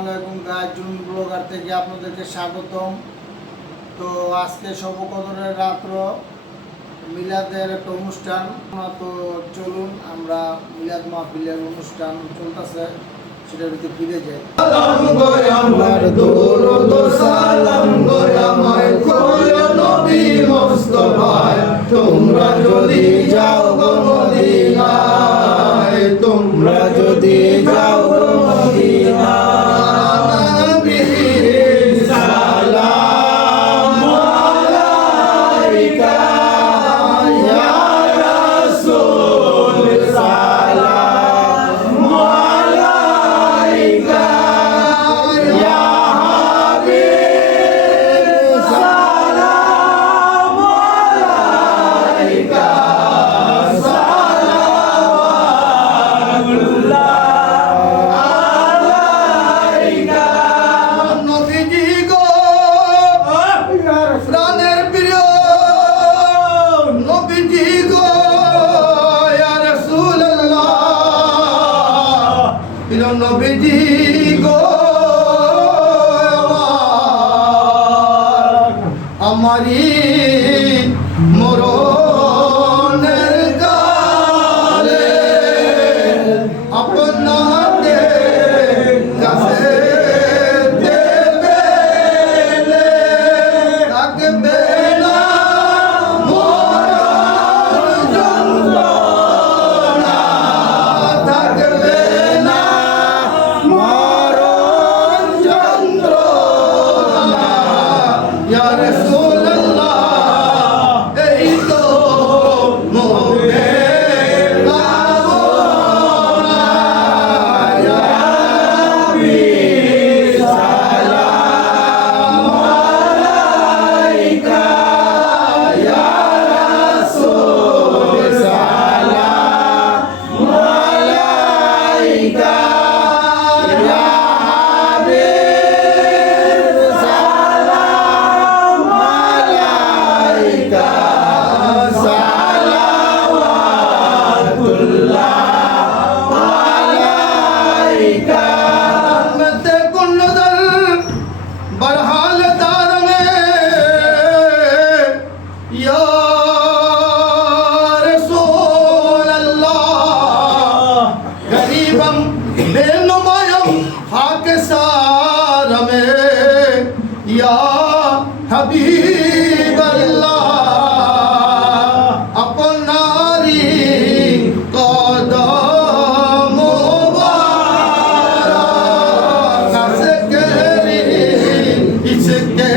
আলাইকুম guys, June blogger থেকে আপনাদেরকে স্বাগতম। তো আজকে শবে কদরের রাত্র, মিলাদের একটা অনুষ্ঠান। তো চলুন আমরা মিলাদ মাহফিলের অনুষ্ঠান চলতেছে, সেটার ভিতরে ফিরে যাই। আমার দরুদ সালাম গো আমার খোলো নবী মুস্তাফায়, তোমরা যদি যাও গো মদিনায়, তোমরা যদি যাও গো মদিনায়, নবীর সালাম আলাইকা ইয়া রাসূল, সালাম আলাইকা ইয়া হাবিব, সালাম আলাইকা সালাওয়াতুল্লাহ আলাইকা। নবীজি গো প্রাণের প্রিয় নবীজি গো ইয়া রাসূলুল্লাহ, প্রিয় নবীজি গো আমারি মরণের কালে আপনাদের কাছে দেবেলে থাকবে না মরণ যন্ত্রণা, থাকবে না মরণ যন্ত্রণা। ইয়া রাসূলুল্লাহ, এই তো মোদের কামনা, ইয়া হাবিব, সালাম আলাইকা ইয়া রাসূল, সালাম আলাইকা ইয়া হাবিব, সালাম আলাইকা সালাওয়াতুল্লাহ আলাইকা। रहमते कुल नज़र बरहाल दार में या रसूल अल्लाह, गरीबम बेनुमायम खाकसार में या हबीब अल्लाह, अपनारी कदम मुबारक असकरी इसके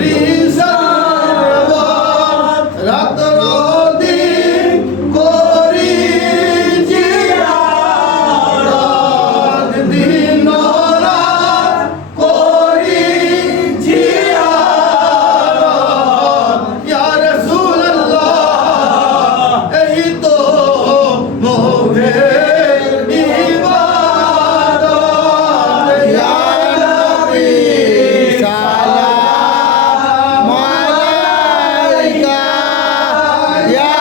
रिज़ात रात दिन कोरी जियारत, दिन रात कोरी जियारत। या रसूल अल्लाह, এই তো মোদের ইবাদত। ইয়া নবী সালাম আলাইকা ইয়া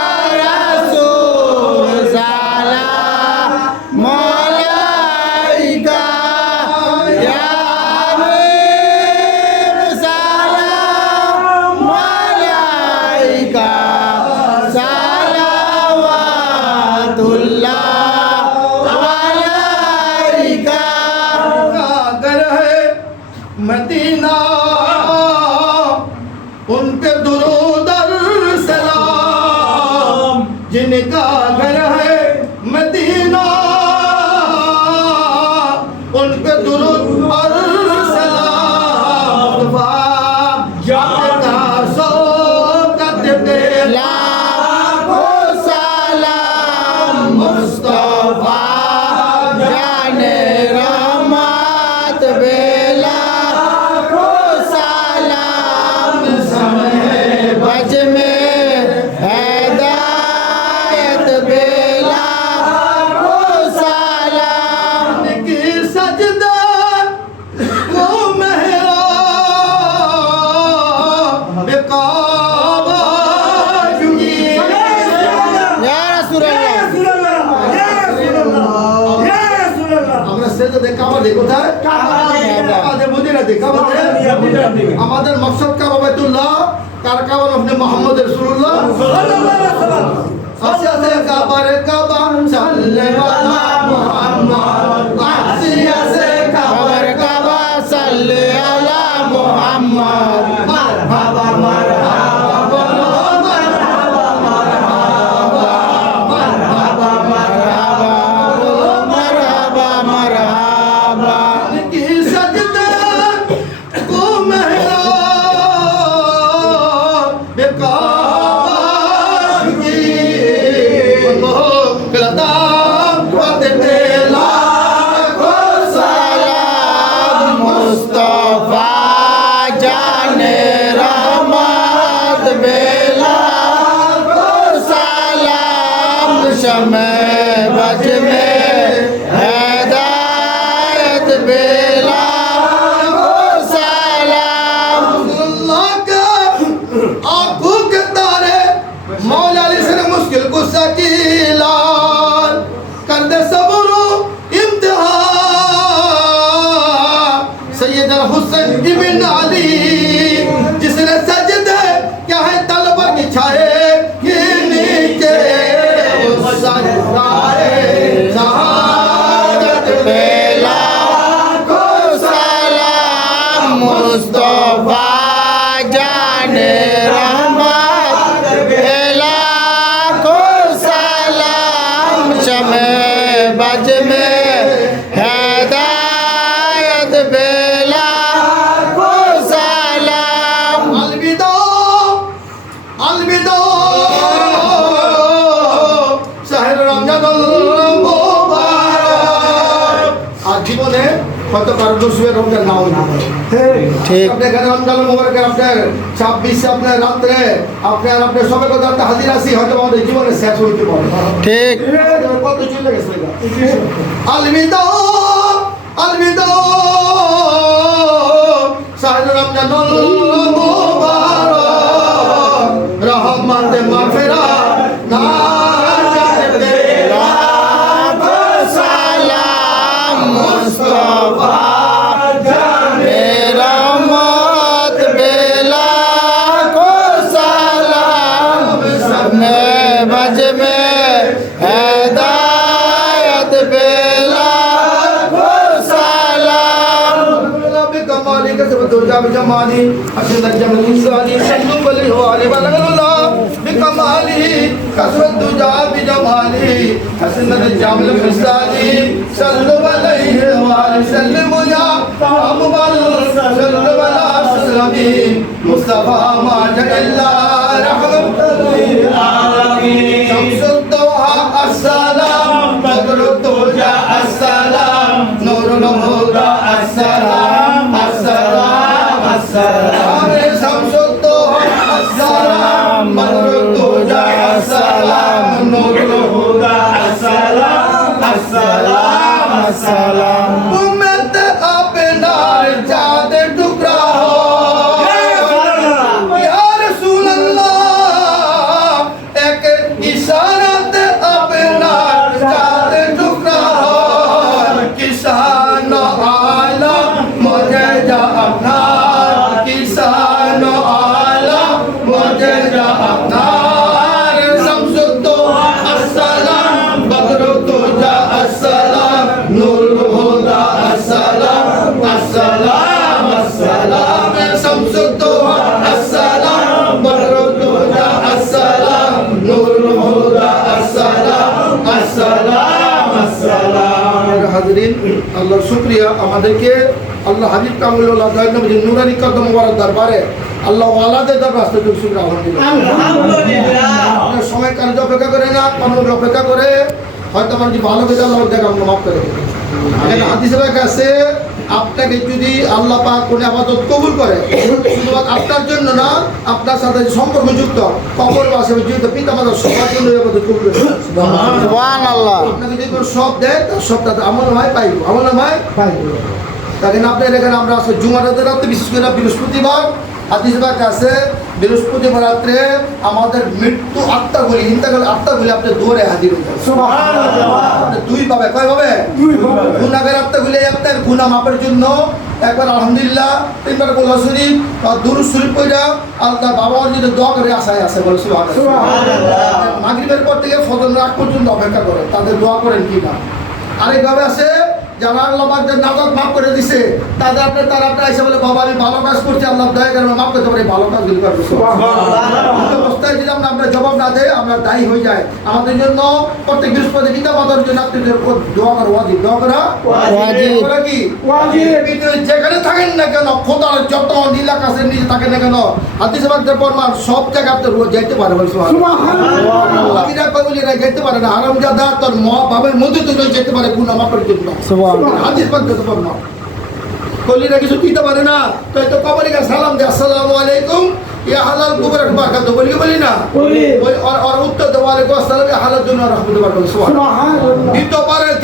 রাসূল, সালাম আলাইকা ইয়া হাবিব, সালাম আলাইকা সালাওয়াতুল্লাহ আলাইকা। अगर है मदीना उन पे दुरूद और सलाम, जिनका घर है मदीना उन पे दुरूद और सलाम। जाता शौकत पे लाखों सलाम, मुस्तफा जाने रहमत बेला लाखों सलाम। समय बज में हिदायत बेला लाखों सलाम की सजदा দিক আমাদের মকসদ কাবা বাইতুল্লাহ কার কাবা আপনি মোহাম্মদ রাসূলুল্লাহ আসে আসে কাবার কাবা সাল্লাল্লাহু আলা মুহাম্মদ আসে আসে কাবার কাবা সাল্লাল্লাহু আলা মুহাম্মদ মারহাবা মারহাবা বলো মারহাবা মারহাবা মারহাবা মারহাবা বলো মারহাবা মারহাবা কি সজদে को मेहराब बेकार की कलदाम वादे बेला को सलाम मुस्तफा जाने रहमत बेला को सलाम शमे बज में हिदायत बेला आंखों के तारे मौला अली से मुश्किल गुस्सा की लाल कर दे सबरो इम्तिहान सैयद अल हुसैन इब्न अली जिसने सजदे क्या है तलवा की छाए के नीचे वो सजदाए शहादत बेला को सलाम मुस्तफा जाने रहमत बेला को सलाम शमे बज में हिदायत बेला को सलाम अलविदा अलविदा शहर रमजानुल मुबारक आज জীবনে কত কারণ দুসবে রমজান না হইল ঠিক আপনি এখানে রমজান মুবারক আপনার 26 আপনার রাতে আপনার আপনার সবাই কথা একটা হাজির আছি হয়তো আমাদের জীবনে শেষ হইতে পারে ঠিক কত চলে গেছে আলবিদা আলবিদা শাহরুর রমজানুল মুবারক রহমতে মাগফিরাত নাজাত বেলা को सलाम मुस्तफा जाने रहमत बेला को सलाम सबने बज में हिदायत बेला को सलाम कमाली का सब दुर्गा जमाली अशद जमल इंसानी सल्लु अलैहि व अल्लाह बिकमाली कसरत दुजा बिजमाली हसनत जामल खिसाली सल्लु अलैहि व सल्लम या अमबल सल्लु अला सल्लमी मुस्तफा मा जल्ला रहमतुल लिल आलमीन शमसुद दुहा अस्सलाम बदरुद दुजा अस्सलाम नूरुल हुदा अस्सलाम अस्सलाम अस्सलाम शमसुद दुहा अस्सलाम बदरुद दुजा अस्सलाम नूरुल हुदा अस्सलाम अस्सलाम अस्सलाम उम्मत अपनार चाँद टुकड़ा हो या रसूल अल्लाह एक इशारत अपनार चाँद टुकड़ा हो किसान आला मुझे जा अपनार किसान आला मुझे जा अपनार शमसुद दुहा अस्सलाम बदरुद दुजा अस्सलाम नूरुल हुदा अस्सलाम अस्सलाम अस्सलाम शमसुद दुहा अस्सलाम बदरुद दुजा अस्सलाम नूरुल हुदा अस्सलाम अस्सलाम अस्सलाम हाज़रीन আল্লাহর শুকরিয়া আমাদেরকে আল্লাহ হাবিব কামুল্লাহ দয়াল নবীর নূরানি কদম মুবারক দরবারে আল্লাহ ওয়ালাদের দরবার থেকে শুকরিয়া আলহামদুলিল্লাহ আপনার সময় কাল অপেক্ষা করে না কানুন অপেক্ষা করে হয়তো আমার যে ভালো বেজা আল্লাহ দেখ আমরা মাফ করে এখানে হাদিসে লেখা আছে আপনাকে যদি আল্লাহ পাক কোন ইবাদত কবুল করে শুধুমাত্র আপনার জন্য না আপনার সাথে সম্পর্কযুক্ত কবরবাসী যুক্ত পিতামাতা সবার জন্য ইবাদত কবুল করে সুবহানাল্লাহ আপনাকে যদি সব দেয় তার সবটা আমল হয় পাইব আমল হয় পাইব তাই আপনি এখানে আমরা আজকে জুমার রাতে বিশেষ করে বৃহস্পতিবার হাদিস বাক্য আছে বৃহস্পতিবার রাত্রে আমাদের মৃত্যু আত্মাগুলি ইন্তাকাল আত্মাগুলি আপনি দৌড়ে হাজির হয়ে যাবে আপনি দুই পাবে কয় পাবে গুনাহের আত্মাগুলি আপনার গুনাহ মাপের জন্য একবার আলহামদুলিল্লাহ তিনবার কোরআন শরীফ আর দুরূদ শরীফ পড়া আল্লাহ বাবা যদি দোয়া করে আশায় আছে বলে সুবহানাল্লাহ মাগরিবের পর থেকে ফজর রাত পর্যন্ত অপেক্ষা করে তাদের দোয়া করেন কি না আরেকভাবে আছে যারা আল্লাহ পাকের নাজাত মাফ করে দিছে তারা আপনার এসে বলে বাবা আমি ভালো কাজ করছি আল্লাহ দয়া করে মাফ করতে পারে ভালো কাজগুলি করবে অবস্থায় যদি আমরা জবাব না দেয় আমরা দায়ী হয়ে যায় আমাদের জন্য প্রত্যেক বৃহস্পতি পিতা মাতার জন্য আপনাদের দোয়া করা ওয়াজিব দোয়া করা কি যেখানে থাকেন না কেন খোদার যত নীলা কাছের নিচে থাকেন না কেন হাদিসে বাক্যে পরমার সব জায়গায় আপনি যাইতে পারে বলে সুবহানাল্লাহ যাইতে পারে না হারামজাদা তোর মা বাবার মধ্যে তুলে যেতে পারে গুনাহ মাফের জন্য হাদিস বাক্যে পরমার কলিরা কিছু দিতে পারে না তো এই তো কবরে গিয়ে সালাম দে আসসালামু আলাইকুম ইয়া হালাল কুবরাক বারাকাতু বলি না আর উত্তর দেওয়া আলাইকুম আসসালাম ইয়া হালাল দুনিয়া রাহমাতুল্লাহ বারাকাতু সুবহানাল্লাহ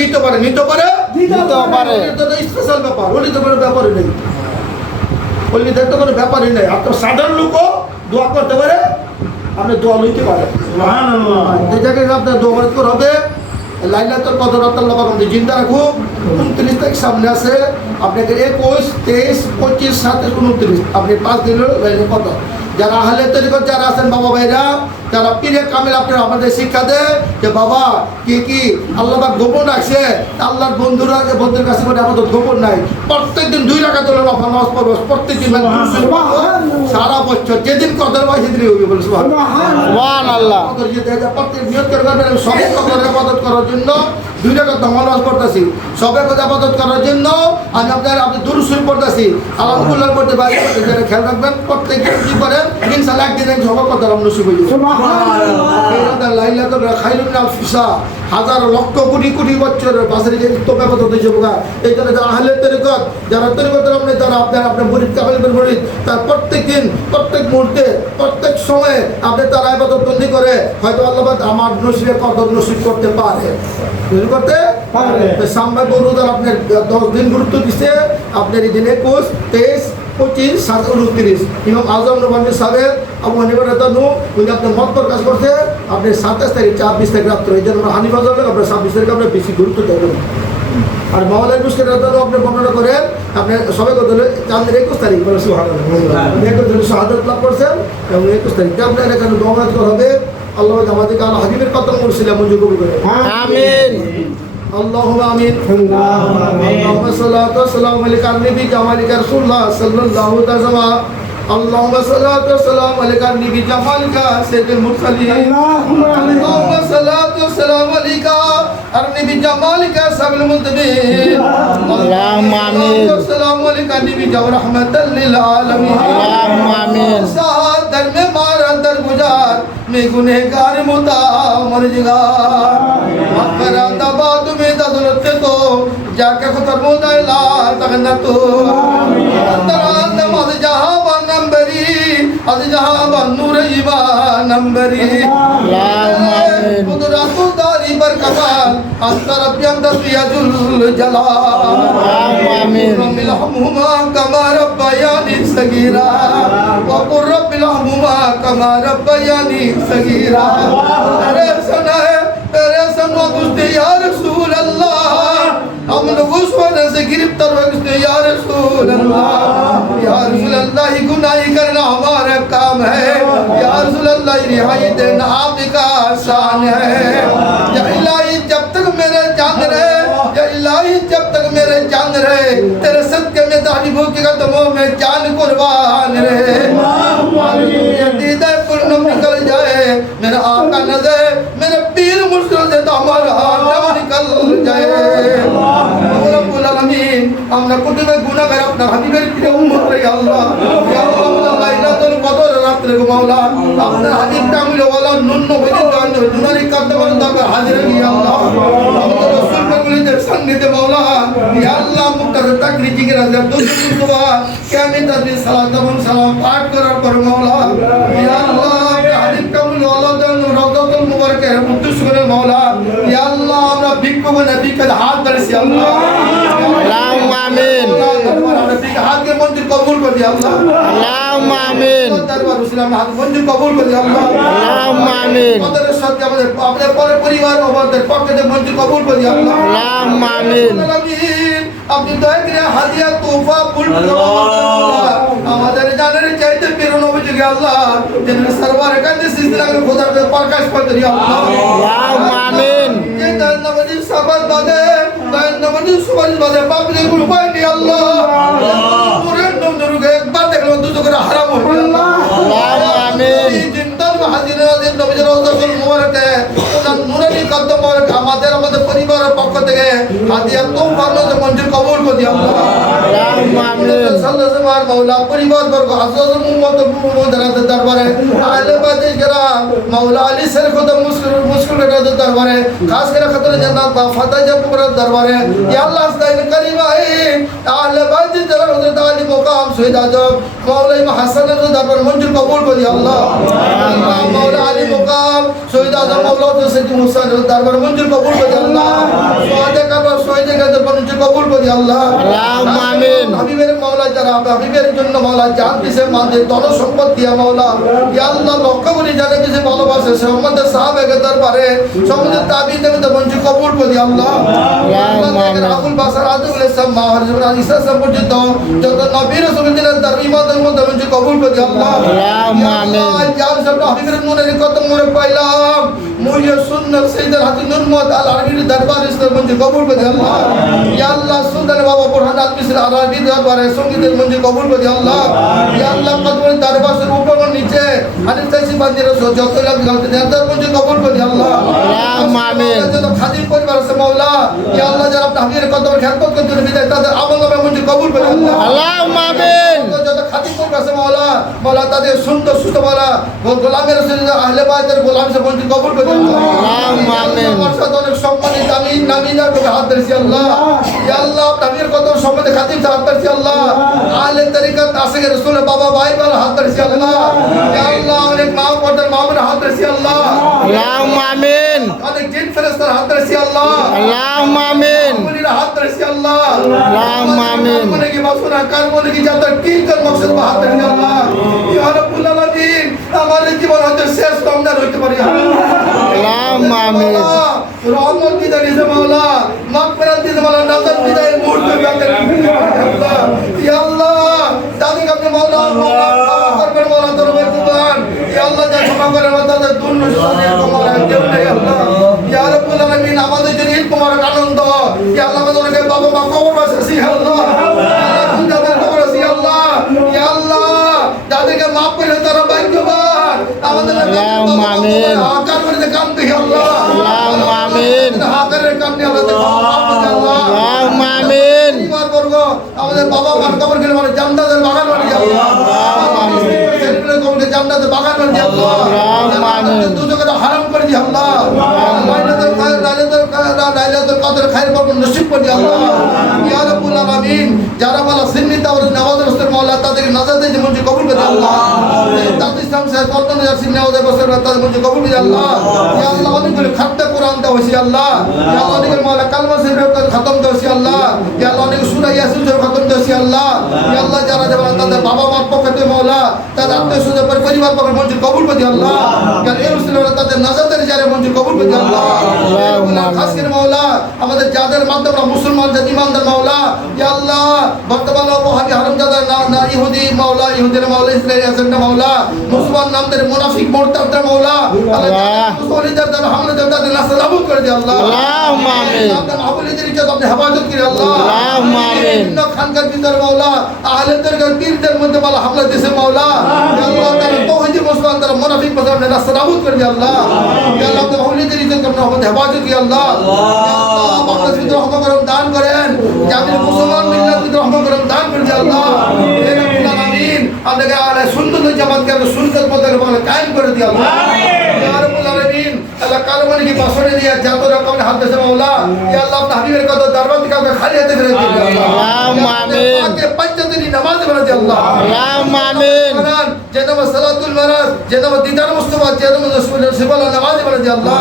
দিতে পারে এটা তো স্পেশাল ব্যাপার বলি তো কোনো ব্যাপারই নেই বলি দেখতে কোনো ব্যাপারই নেই আর তো সাধারণ লোকও দোয়া করতে পারে আপনি দোয়া লইতে পারেন সুবহানাল্লাহ এই জায়গায় আপনার দোয়া করতে হবে লাইলাতুল কদর আল্লাহ পাক আমাদের জিন্দা রাখুক 29 তারিখ সামনে আছে আপনাকে 21 23 25 27 29 আপনি 5 দিনের লাইলাতুল কদর যারা আহলে তরিকত যারা আছেন বাবা ভাইরা যারা পীরে কামিল আপনারা আমাদের শিক্ষা দেয় যে বাবা কি আল্লাহ পাক গোপন রাখছে আল্লাহর বন্ধুদের কাছে করে আমাদের গোপন নাই প্রত্যেকদিন 2 রাকাত নামাজ পড়ব প্রত্যেকদিন সারা বছর যেদিন কদর হয় সেদিনই হবে বলে সুবহানাল্লাহ প্রত্যেক নিয়ত করবেন সবে কদরের ইবাদত করার জন্য 2 রাকাত নামাজ পড়তেছি সবে কদর ইবাদত করার জন্য আমি আপনি দুরূদ শরীফ পড়তেছি আলহামদুলিল্লাহ পড়তে বাইরে যারা খেয়াল রাখবেন প্রত্যেকদিন কি করেন ইনশাআল্লাহ একদিন সবে কদর নসিব হয়ে যাবে লাইলাতুল খায়রুন মিনাল ফিসা হাজার লক্ষ কোটি কোটি বছরের বাজারে যে তোমরা কত দিয়েছে বোকা এই জন্য যারা আহলে তরিকত যারা তরিকতের আপনি যারা আপনার মুরিদ কামিলের মুরিদ তার প্রত্যেক দিন প্রত্যেক মুহূর্তে প্রত্যেক সময়ে আপনি তারা ইবাদত বন্দি করে হয়তো আল্লাহ পাক আমার নসিবে কদর নসিব করতে পারে করতে পারে সামনে বড়দার আপনার 10 দিন গুরুত্ব দিচ্ছে আপনার এই দিন 21 23 25 27 29 ইমাম আজম নবী সাহেব আবু হানিফা রাদিয়াল্লাহু উনি আপনার মত প্রকাশ করছে আপনি 27 তারিখ 24 তারিখ রাত্রে এই জন্য হানিফা যাবে আপনার 26 তারিখ আপনি বেশি গুরুত্ব দেবেন আর মাওলানা মুশকিল রাদিয়াল্লাহু আপনি বর্ণনা করেন আপনি সবাই কত চাঁদের 21 তারিখ বলে সুবহানাল্লাহ 21 শাহাদাত লাভ করছেন এবং 21 তারিখ আপনার এখানে দোয়া হবে আল্লাহ আমাদেরকে আল হাবিবের কথা মুরসিলা মঞ্জুর কবুল করে আমিন اللهم آمين اللهم صلاة والسلام عليك النبي جمالك رسول الله صلى الله عليه وسلم اللهم صلاة والسلام عليك النبي جمالك سيد المرسلين اللهم صلاة والسلام عليك النبي جمالك سبيل المذنبين اللهم آمين والسلام عليك النبي جمال رحمة للعالمين اللهم آمين साथ दर में मारा दर गुजार में गुनहगार मुता मर जगार मगफरत बाद में दौलत तो जाके खतर मुदाइला तगन्ना तो अंतरात मद जहां नंबरी अज जहां नूर ईमान नंबरी اللهم آمين قدرت داری بر کمال انتر بیندر بیاجل جلال اللهم آمين رب الرحمهما كما ربياني صغيرا وقل رب الرحمهما كما ربياني صغيرا तेरे सनो गुस्ते या रसूल अल्लाह हम लोग उस वजह से गिरफ्तार हो गए या रसूल अल्लाह गुनाह करना हमारा काम है या रसूल अल्लाह रिहाई देना आपका आसान है या इलाही जब तक मेरे जान रहे या इलाही जब तक मेरे जान रहे तेरे सदके में दाढ़ी भूखे कदमों में जान कुर्बान रहे दीदार पुण्य निकल जाए मेरा आका नजर मेरे पीर मुश्किल से तो हमारा नाम निकल जाए रब्बुल आलमीन আমরা কুতুবে গুনাহগার আপনার হাবিবের প্রিয় উম্মত রে আল্লাহ ইয়া আল্লাহ লাইলাতুল কদর রাতে গো মাওলা আপনার হাবিব কামিল ওয়ালা নুন নবীর দান দুনারি কদমে দাকে হাজির ইয়া আল্লাহ আমাদের রাসূল পাকদের সান্নিধ্যে মাওলা ইয়া আল্লাহ মুক্তার তাকরি জিকির আজব দুরুদ দোয়া কিয়ামত দিন সালাত এবং সালাম পাঠ করার পর মাওলা ইয়া আল্লাহ হাবিব কামিল ওয়ালা দান রওজাতুল মুবারকের মুকদ্দাস করে মাওলা ইয়া আল্লাহ আমরা ভিক্ষুক নবীকে হাত ধরেছি আল্লাহ اللهم آمين হাতকে মন্দির কবুল করে দিও আল্লাহ আল্লাহুম্মা আমিন দরবার রসুল হাত মঞ্জুর কবুল করে দিও আল্লাহ আল্লাহুম্মা আমিন আমাদের সাথে আমাদের আপনার পরিবার আমাদের পক্ষে থেকে মঞ্জুর কবুল করে দিও আল্লাহ আল্লাহুম্মা আমিন আমিন আপনি দয়া করে হাদিয়া তোফা ফুল আমাদের জানের চাইতে প্রেরণ অভিযোগে আল্লাহ যেন সরবার কাছে সিলসিলা খোদার প্রকাশ করতে দিও আল্লাহ আল্লাহুম্মা আমিন যে নামাজি সাবাত বাদে নামাজি সুবাজ বাদে পাপলে গুলো পাইনি আল্লাহ পুরেন নমরুগে একবার দেখলো দুটো করে হারাম হয়ে আল্লাহ আল্লাহুম্মা আমিন জিন্দাল হাজিরা দিন নবীর রওজাতুল মুবারাকে ওনার নুরানি কদম মুবারক আমাদের পরিবারের পক্ষ থেকে হাদিয়া তোফা নজর মঞ্জুর কবুল করে দিও আল্লাহ আল্লাহুম্মা আমিন সাল্লাল্লাহু আলাইহি মাওলা পরিবার বর্গ হযরত মুহাম্মদ দরবারে আহলে বাদিস کرام মাওলা আলী সর খোদা মুশকিল দরবারে খাস করে খতরে জান্নাত বা ফাতাহ জাকুর দরবারে ইয়া আল্লাহ আস্তাইন কারীমা আহলে বাদিস হযরত আলী মুকাম শহীদ আজম মাওলা ইমাম হাসানের দরবারে মঞ্জুর কবুল করে দিও আল্লাহ মাওলা আলী মুকাম শহীদ আজম মাওলা সৈয়দ মুসা দরবারে মঞ্জুর কবুল করে দিও আল্লাহ সুহাদা কাবার শহীদ দরবারে মঞ্জুর কবুল করে দিও আল্লাহ আল্লাহুম্মা আমিন হাবিবের মাওলা যারা হাবিবের জন্য মাওলা জান দিছে মাদের ধন সম্পদ দিয়া মাওলা ইয়া আল্লাহ লক্ষ কোটি যারা কিছু ভালোবাসে সে আমাদের সাহাবায়ে দরবারে সমস্ত তাবিঈনদের মঞ্জুর কবুল করে দিও আল্লাহ আল্লাহ আবুল বাসার আদুল ইসলাম মাহর ইব্রাহিম ঈসা পর্যন্ত যত নবী রাসূলদের দরবারে মধ্যে মঞ্জুর কবুল করে দিও আল্লাহ আল্লাহুম্মা আমিন যার সব হাবিবের নূরের কদম মোরে পাইলাম মুইয়া সুন্নাত সাইয়্যিদ হাজি নূর মোহাম্মদ আল আরবির দরবার ইসলাম মঞ্জুর কবুল করে দিও আল্লাহ ইয়া আল্লাহ সুলতান বাবা বুরহান আল মিসর আরবি দরবারে সঙ্গীতের মঞ্জুর কবুল করে দিও আল্লাহ ইয়া আল্লাহ কদমের দরবারের উপর নিচে হাদিস চাইছি বান্দির যত লাভ গালতে দরবার মঞ্জুর কবুল করে দিও আল্লাহ আল্লাহুম্মা আমিন যত খাদিম পরিবার আছে মাওলা ইয়া আল্লাহ যারা আপনার হাবিবের কদমের খেদমত করতে বিদায় তাদের আমল নামে মঞ্জুর কবুল করে দিও আল্লাহ আল্লাহুম্মা আমিন যত খাদিম পরিবার আছে মাওলা মাওলা তাদের সুন্দর সুস্থ মাওলা গোলামের রাসূলুল্লাহ আহলে বাইতের গোলাম সে মঞ্জুর কবুল করে দিও আল্লাহ আল্লাহুম্মা আমিন আমার সাথে অনেক সম্মানিত আমি নামিনা করে হাত ধরেছি আল্লাহ ইয়া আল্লাহ আপনার কত সম্মানিত খাতিম হাত ধরেছি আল্লাহ আলে তরিকত আশিক রাসূল বাবা ভাই বল হাত ধরেছি আল্লাহ ইয়া আল্লাহ অনেক মা পর্দার মামুর হাত ধরেছি আল্লাহ আল্লাহুম্মা আমিন অনেক জিন ফেরেশতার হাত ধরেছি আল্লাহ আল্লাহুম্মা আমিন মুনির হাত ধরেছি আল্লাহ আল্লাহুম্মা আমিন মনে কি মাসুরা কার মনে কি যাতে কি কর মকসদ হাত ধরেছি আল্লাহ ইয়া রাব্বুল আলামিন আমাদের জীবন হতে শেষ রমজান হইতে পারি আল্লাহুম্মা আমিন রহমত বিদায় দিতে মাওলা মাগফিরাত দিতে মাওলা নাজাত বিদায় মুহূর্তে আল্লাহ ইয়া আল্লাহ দাদি আপনি মাওলা করবেন মাওলা দরবার কুরবান ইয়া আল্লাহ যা ক্ষমা করে আমাদের দুর্ন সুনে তোমার কেউ নেই আল্লাহ ইয়া রাব্বুল আলামিন আমাদের জন্য ঈদ মুবারক আনন্দ ইয়া আল্লাহ আমাদেরকে বাবা মা কবর বাসি আল্লাহ যাদের কবর আছে আল্লাহ ইয়া আল্লাহ যাদেরকে মাফ করে তারা ভাগ্যবান আমাদের আল্লাহুম্মা আমিন আকার করে কাম দেখি আল্লাহ আল্লাহুম্মা আমিন হাতের কাম নিয়ে আল্লাহ আল্লাহ আল্লাহুম্মা আমিন পরিবার বর্গ আমাদের বাবা মার কবর গেলে মানে জান্নাতের বাগান বানিয়ে দিও আল্লাহ কবরে জান্নাতের বাগান বানিয়ে দিও আল্লাহ দুজকে হারাম করে দিও আল্লাহ লাইলাতুল কদর খায়ের বরকত নসিব করে দিও আল্লাহ ইয়া রাব্বুল আলামিন যারা মালা সিন্নি তাওর নওয়াজ রাসূল মাওলা তাদেরকে নাজাত দিয়ে মঞ্জুর কবুল করে আল্লাহ তাতে ইসলাম সাহেব কর্তন ইয়াসিন নওয়াজ রাসূল তাদের মঞ্জুর কবুল করে আল্লাহ ইয়া আল্লাহ অনেকগুলো খাতম কোরআন দাও হইছে আল্লাহ ইয়া আল্লাহ অনেক মাওলা কালমা শরীফ খতম দাও হইছে আল্লাহ ইয়া আল্লাহ অনেক সূরা ইয়াসিন খতম দাও হইছে আল্লাহ ইয়া আল্লাহ যারা যারা তাদের বাবা মার পক্ষে মাওলা তাদের আত্মীয়-স্বজন পরিবার পক্ষে মঞ্জুর কবুল করে আল্লাহ ইয়া এই রাসূল তাদের নাজাতের জারে মঞ্জুর কবুল করে আল্লাহ আল্লাহ খাস করে মাওলা আমাদের যাদের মাধ্যমে আমরা মুসলমান জাতি ইমানদার মাওলা ইয়া আল্লাহ বর্তমানে ওয়াহাবি হারামজাদা না ইহুদি মাওলা ইহুদির মাওলা ইসরাইলি আছেন মাওলা মুসলমান নামদের মুনাফিক মুরতাদদের মাওলা আল্লাহ মুসলিমদের দ্বারা হামলাদের তাদের নাস নাবুদ করে দিও আল্লাহ আল্লাহুম্মা আমিন আপনার মাহবুবদের ইজ্জত আপনি হেফাজত করে আল্লাহ আল্লাহুম্মা আমিন খানকার ভিতর মাওলা আহলেদের পীরদের মধ্যে মাওলা হামলা দিয়েছে মাওলা ইয়া আল্লাহ তারা তৌহিদি মুসলমান তারা মুনাফিক মুসলমান নাস নাবুদ করে দিও আল্লাহ ইয়া আল্লাহ আপনার মাহবুবদের ইজ্জত আপনি হেফাজত করে আল্লাহ ইয়া আল্লাহ আপনার ভিতর রহমত করুন দান করেন জামিল মুসলমান মিল্লাত ভিতর রহমত করুন দান করে দিও আল্লাহ হে রব্বুল আলামিন আপনাকে আলে সুন্নাত জামাতকে আপনি সুন্নাত পথে কায়েম করে দিও আল্লাহ ইয়া রব্বুল আলামিন আল্লাহ কালমানি কি বাসনে দিয়া যত রকম হাত দেশে মাওলা ইয়া আল্লাহ আপনার হাবিবের কত দরবার থেকে খালি হাতে ফেলে দিও আল্লাহ আল্লাহুম্মা আমিন আগে পঞ্চদিনী নামাজ বানাতে আল্লাহ আল্লাহুম্মা আমিন যেনামা সালাতুল মারাজ যেনামা দিদার মুস্তাফা যেনামা সিবাল নামাজি বানাতে আল্লাহ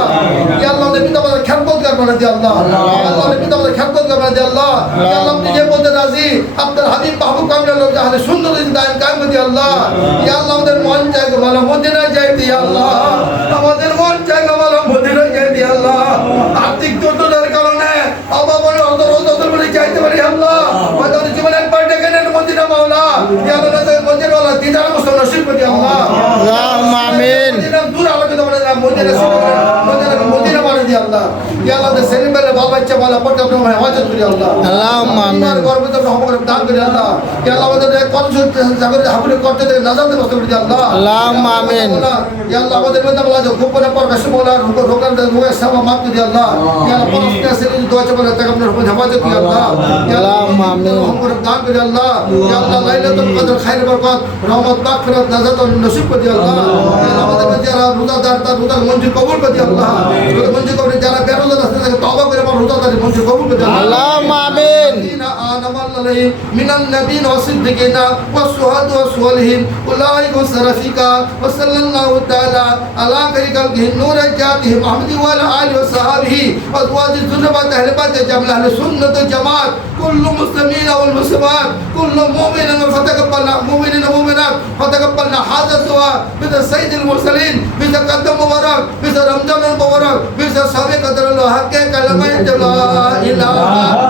ইয়া আল্লাহ আমাদের পিতামাতার খেদমতগার বানাতে আল্লাহ আল্লাহ আমাদের পিতামাতার খেদমতগার বানাতে আল্লাহ ইয়া আল্লাহ আপনি যে বলতে রাজি আপনার হাবিব মাহবুব কামরা লোক যাহলে সুন্দর দিন দান কায়েম করে আল্লাহ ইয়া আল্লাহ আমাদের মন চাইগো ভালো মদিনা যাইতে আল্লাহ আমাদের মন চাইগো ভালো মদিনা যাইতে আল্লাহ আর্থিক জটিলতার কারণে অভাবনে অদর বলে চাইতে পারি আল্লাহ হয়তো জীবনে একবার ডেকে নেন মদিনা মাওলা ইয়া আল্লাহ মদিনা ওয়ালা দিদার মুস্তাফা নসিব করে আল্লাহ আল্লাহুম্মা আমিন মদিনা দূর আলোকিত করে দাও মদিনা বানিয়ে দি আল্লাহ ইয়া আল্লাহ আমাদের ছেলেমেয়েরা বাবা বাচ্চা ভালো পড়তে আপনি হেফাজত করি আল্লাহ আল্লাহুম্মা আমিন তোমার গর্বিত হক দান করি আল্লাহ ইয়া আল্লাহ আমাদের কত জাগরে হাবুরে করতে দেয় নাজাতে বসতে করি আল্লাহ আল্লাহুম্মা আমিন ইয়া আল্লাহ আমাদের মধ্যে বলা যে গোপনে পরকাশে বলা রোগান রোগের সেবা মাফ করে আল্লাহ ইয়া আল্লাহ পরস্পর সেরে দোয়া চাবলে তাকে আপনার হেফাজত করি আল্লাহ ইয়া আল্লাহুম্মা আমিন হক দান করি আল্লাহ ইয়া আল্লাহ লাইলাতুল কদর খায়র বরকত রহমত মাগফিরাত নাজাত নসিব করে আল্লাহ ইয়া আল্লাহ আমাদের যারা রোজাদার তার রোজা মঞ্জুর কবুল করে আল্লাহ রোজা মঞ্জুর করে যারা বেরোজাদার আছে তাকে তওবা করে রোজাদার মঞ্জুর কবুল করে আল্লাহ আল্লাহুম্মা আমিন من النبيين والصديقين والشهداء والصالحين أولئك رفيقا وصلى الله تعالى على خير خلقه نور جاته محمد وعلى آله وصحبه وأزواج الذرية أهل بيت جميع أهل السنة والجماعة كل مسلمين والمسلمات كل مؤمن فتقبلنا مؤمنين ومؤمنات فتقبلنا هذا الدعاء بذا سيد المرسلين بذا قدم مبارك بذا رمضان المبارك بذا سابق قدر الله حق كلمة لا إله